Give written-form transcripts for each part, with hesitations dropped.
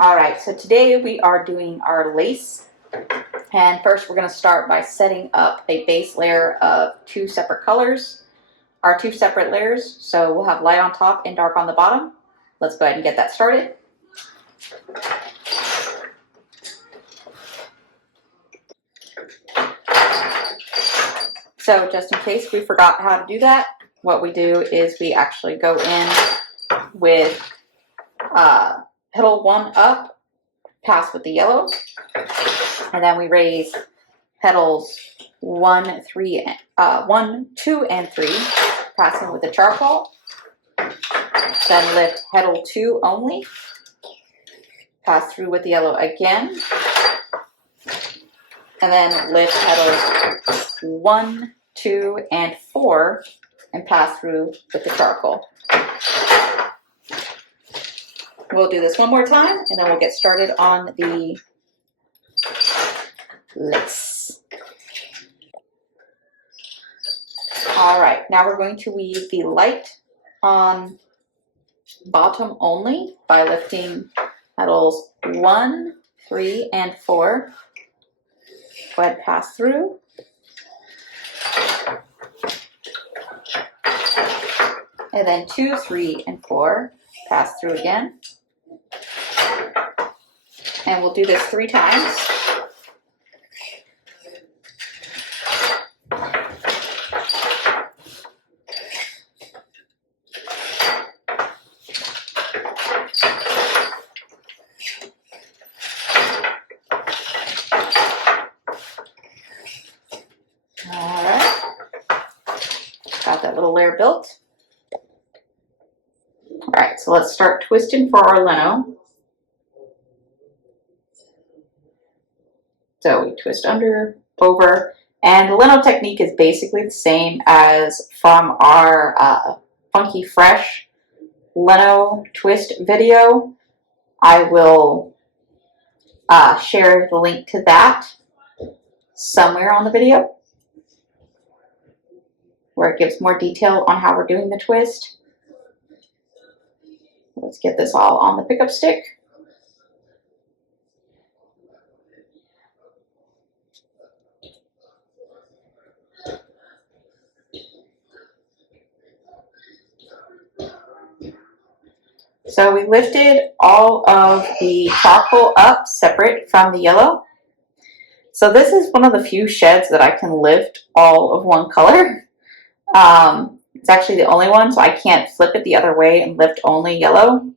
All right, so today we are doing our lace. And first we're going to start by setting up a base layer of two separate colors, our two separate layers. So we'll have light on top and dark on the bottom. Let's go ahead and get that started. So just in case we forgot how to do that, what we do is we actually go in with petal 1 up, pass with the yellow, and then we raise petals 1, 2, and 3, passing with the charcoal. Then lift petal 2 only, pass through with the yellow again, and then lift petals 1, 2, and 4, and pass through with the charcoal. We'll do this one more time, and then we'll get started on the lace. All right, now we're going to weave the light on bottom only by lifting petals 1, 3, and 4. Go ahead and pass through. And then 2, 3, and 4, pass through again. And we'll do this 3 times. All right, got that little layer built. All right, so let's start twisting for our Leno. So we twist under, over, and the Leno technique is basically the same as from our Funky Fresh Leno twist video. I will share the link to that somewhere on the video, where it gives more detail on how we're doing the twist. Let's get this all on the pickup stick. So we lifted all of the charcoal up separate from the yellow. So this is one of the few sheds that I can lift all of one color. It's actually the only one, so I can't flip it the other way and lift only yellow.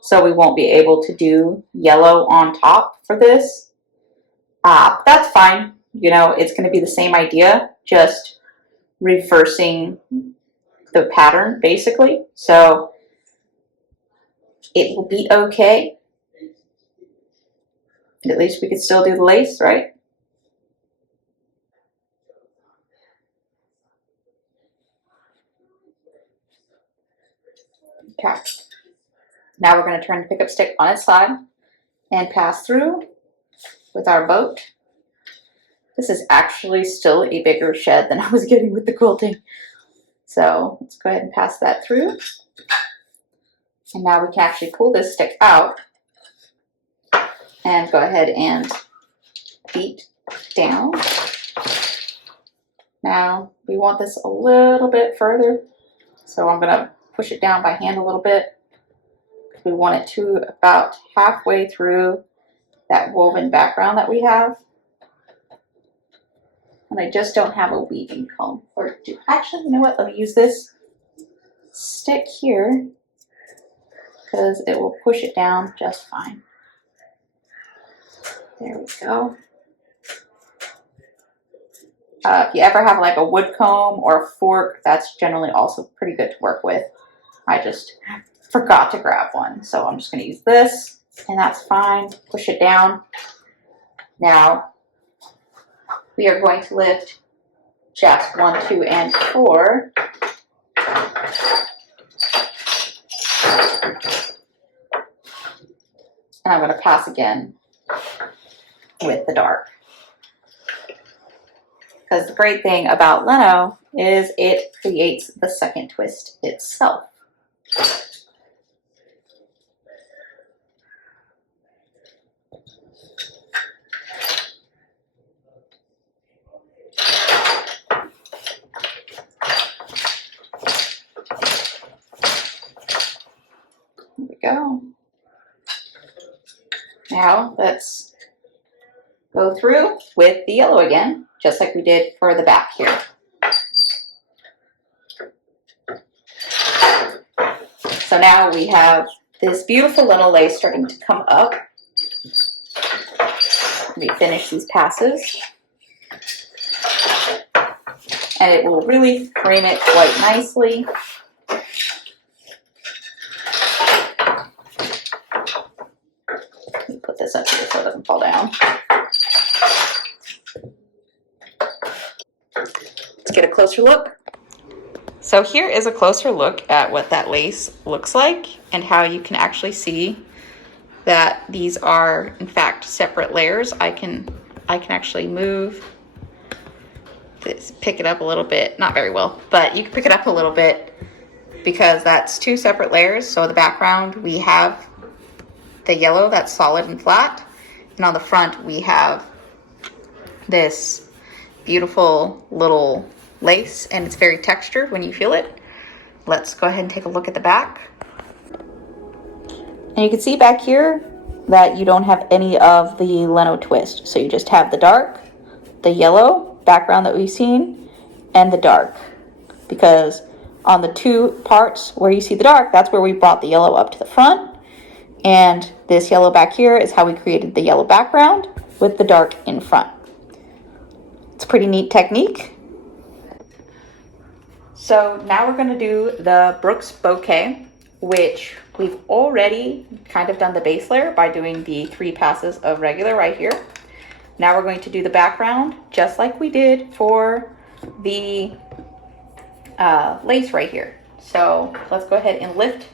So we won't be able to do yellow on top for this. That's fine. You know, it's going to be the same idea, just reversing the pattern basically. So it will be okay. At least we could still do the lace, right? Okay. Now we're going to turn the pickup stick on its side and pass through with our boat. This is actually still a bigger shed than I was getting with the quilting. So let's go ahead and pass that through. And now we can actually pull this stick out and go ahead and beat down. Now we want this a little bit further, so I'm going to push it down by hand a little bit. We want it to about halfway through that woven background that we have. And I just don't have a weaving comb. Actually, you know what? Let me use this stick here, because it will push it down just fine. There we go. If you ever have like a wood comb or a fork, that's generally also pretty good to work with. I just forgot to grab one, so I'm just going to use this, and that's fine. Push it down. Now we are going to lift shafts 1, 2, and 4. And I'm going to pass again with the dark. Because the great thing about Leno is it creates the second twist itself. go. Now let's go through with the yellow again, just like we did for the back here. So now we have this beautiful Leno lace starting to come up. We finish these passes. And it will really frame it quite nicely. Let me put this up here so it doesn't fall down. Let's get a closer look. So here is a closer look at what that lace looks like and how you can actually see that these are in fact separate layers. I can actually move this, pick it up a little bit, not very well, but you can pick it up a little bit because that's two separate layers. So in the background we have the yellow that's solid and flat, and on the front we have this beautiful little lace, and it's very textured when you feel it. Let's go ahead and take a look at the back. And you can see back here that you don't have any of the Leno twist. So you just have the dark, the yellow background that we've seen, and the dark. Because on the two parts where you see the dark, that's where we brought the yellow up to the front. And this yellow back here is how we created the yellow background with the dark in front. It's a pretty neat technique. So now we're going to do the Brooks Bouquet, which we've already kind of done the base layer by doing the 3 passes of regular right here. Now we're going to do the background just like we did for the lace right here. So let's go ahead and lift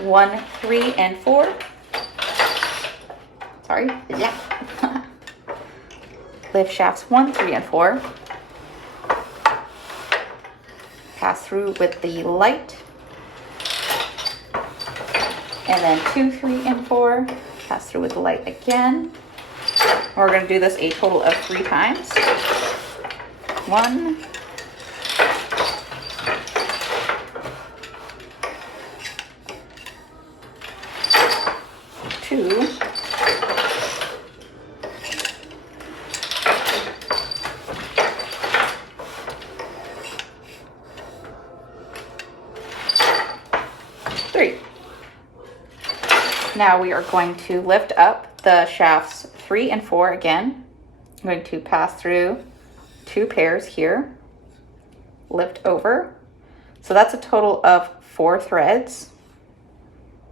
1, 3, and 4. Sorry, yeah. Lift shafts 1, 3, and 4. Pass through with the light, and then 2, 3, and 4. Pass through with the light again. We're going to do this a total of 3 times. 1, 2, 3. Now we are going to lift up the shafts 3 and 4 again. I'm going to pass through 2 pairs here, lift over. So that's a total of 4 threads.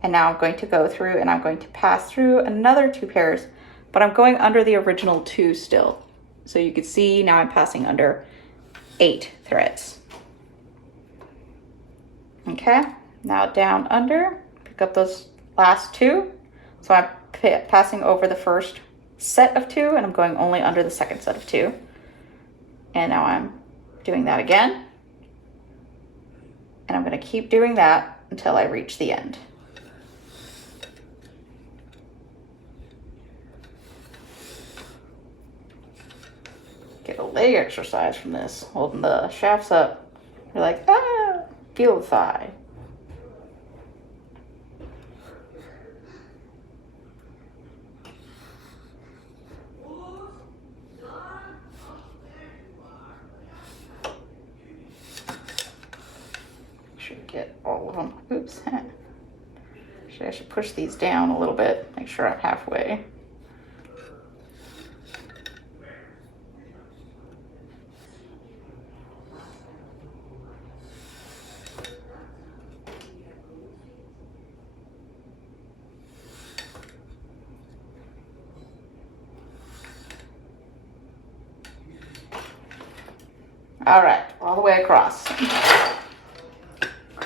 And now I'm going to go through and I'm going to pass through another 2 pairs, but I'm going under the original 2 still. So you can see now I'm passing under 8 threads. Okay, now down under, pick up those last 2. So I'm passing over the first set of 2 and I'm going only under the second set of 2. And now I'm doing that again. And I'm going to keep doing that until I reach the end. Get a leg exercise from this, holding the shafts up. You're like, ah, feel the thigh. Should get all of them. Oops. I should push these down a little bit, make sure I'm halfway. All right, all the way across.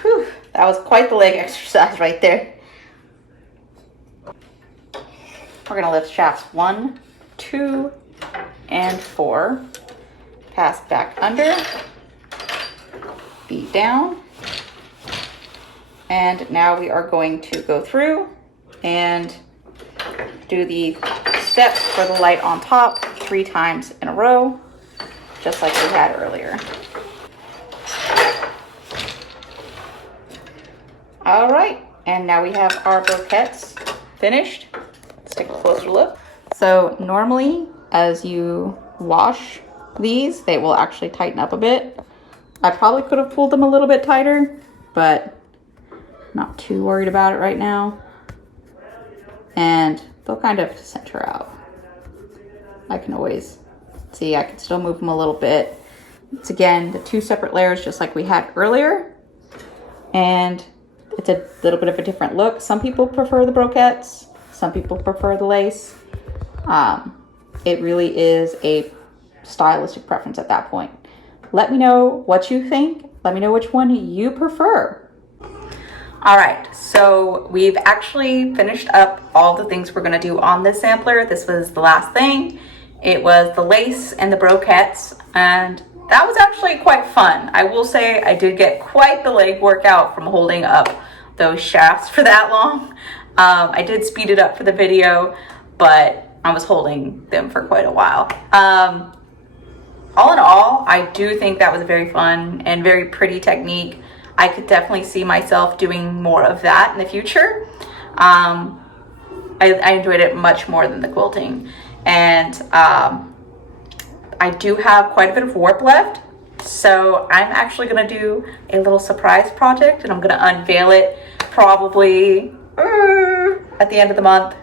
Whew, that was quite the leg exercise right there. We're gonna lift shafts 1, 2, and 4. Pass back under, beat down. And now we are going to go through and do the steps for the light on top 3 times in a row, just like we had earlier. All right, and now we have our broquettes finished. Let's take a closer look. So normally, as you wash these, they will actually tighten up a bit. I probably could have pulled them a little bit tighter, but not too worried about it right now. And they'll kind of center out. I can always see, I can still move them a little bit. It's again, the 2 separate layers just like we had earlier. And it's a little bit of a different look. Some people prefer the broquettes, some people prefer the lace. It really is a stylistic preference at that point. Let me know what you think. Let me know which one you prefer. All right, so we've actually finished up all the things we're gonna do on this sampler. This was the last thing. It was the lace and the broquettes, and that was actually quite fun. I will say I did get quite the leg workout from holding up those shafts for that long. I did speed it up for the video, but I was holding them for quite a while. All in all, I do think that was a very fun and very pretty technique. I could definitely see myself doing more of that in the future. I enjoyed it much more than the quilting. And I do have quite a bit of warp left. So I'm actually gonna do a little surprise project, and I'm gonna unveil it probably at the end of the month.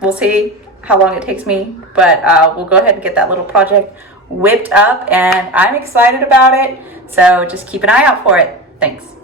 We'll see how long it takes me, but we'll go ahead and get that little project whipped up, and I'm excited about it. So just keep an eye out for it. Thanks.